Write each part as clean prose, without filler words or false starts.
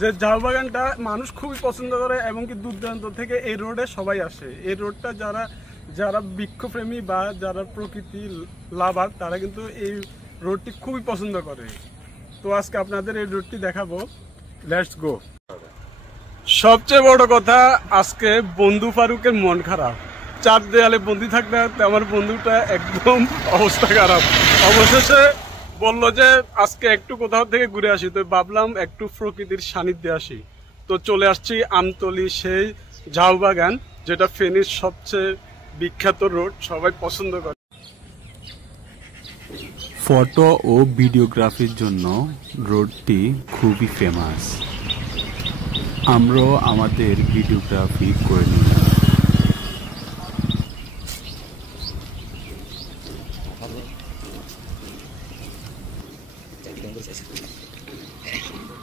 যে ঝাউবাগানটা মানুষ খুবই পছন্দ করে এবং কি দূর দূরান্ত থেকে এই রোডে সবাই আসে। এই রোডটা যারা যারা বৃক্ষপ্রেমী বা যারা প্রকৃতি লাভার তারা কিন্তু এই রোডটি খুবই পছন্দ করে। তো আজকে আপনাদের এই রোডটি দেখাবো, লেটস গো। সবচেয়ে বড় কথা, আজকে বন্ধু ফারুকের মন খারাপ। চার দেয়ালে বন্দি থাকতে থাকতে আমার বন্ধুটা একদম অবস্থা খারাপ। অবশেষে বললো যে আজকে একটু কোথাও থেকে ঘুরে আসি, তো ভাবলাম একটু প্রকৃতির সান্নিধ্যে আসি। তো চলে আসছি আমতলী, সেই ঝাউবাগান যেটা ফেনীর সবচেয়ে বিখ্যাত রোড, সবাই পছন্দ করে। ফটো ও ভিডিওগ্রাফির জন্য রোডটি খুবই ফেমাস। আমরাও আমাদের ভিডিওগ্রাফি করে নিলাম।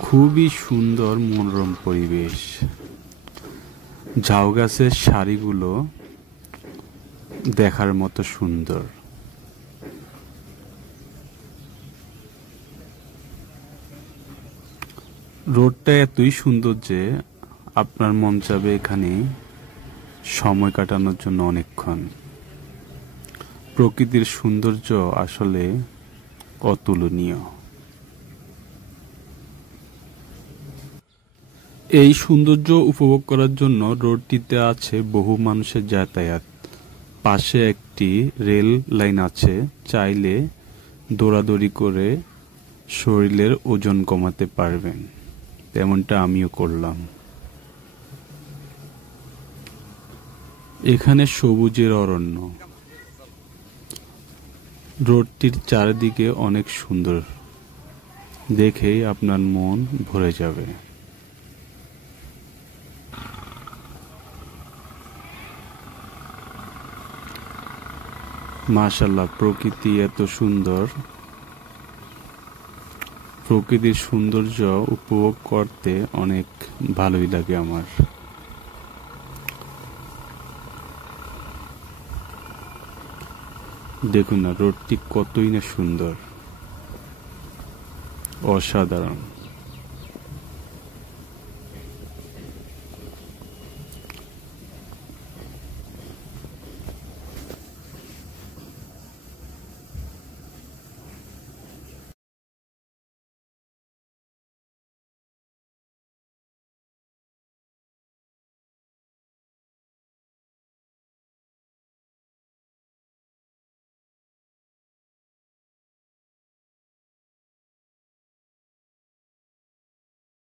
খুবই সুন্দর মনোরম পরিবেশ। ঝাউ গাছের সারিগুলো দেখার মতো সুন্দর। রোডটা এতই সুন্দর যে আপনার মন চাবে এখানে সময় কাটানোর জন্য অনেকক্ষণ। প্রকৃতির সৌন্দর্য আসলে অতুলনীয়। এই সৌন্দর্য উপভোগ করার জন্য রোডটিতে আছে বহু মানুষের যাতায়াত। পাশে একটি রেল লাইন আছে, চাইলে দৌড়াদৌড়ি করে শরীরের ওজন কমাতে পারবেন। তেমনটা আমিও করলাম। এখানে সবুজের অরণ্য। রোডটির চারিদিকে অনেক সুন্দর, দেখেই আপনার মন ভরে যাবে। মাশাআল্লাহ, প্রকৃতি এত সুন্দর। প্রকৃতির সৌন্দর্য উপভোগ করতে অনেক ভালোই লাগে আমার। দেখুন না, রোডটি কতই না সুন্দর, অসাধারণ।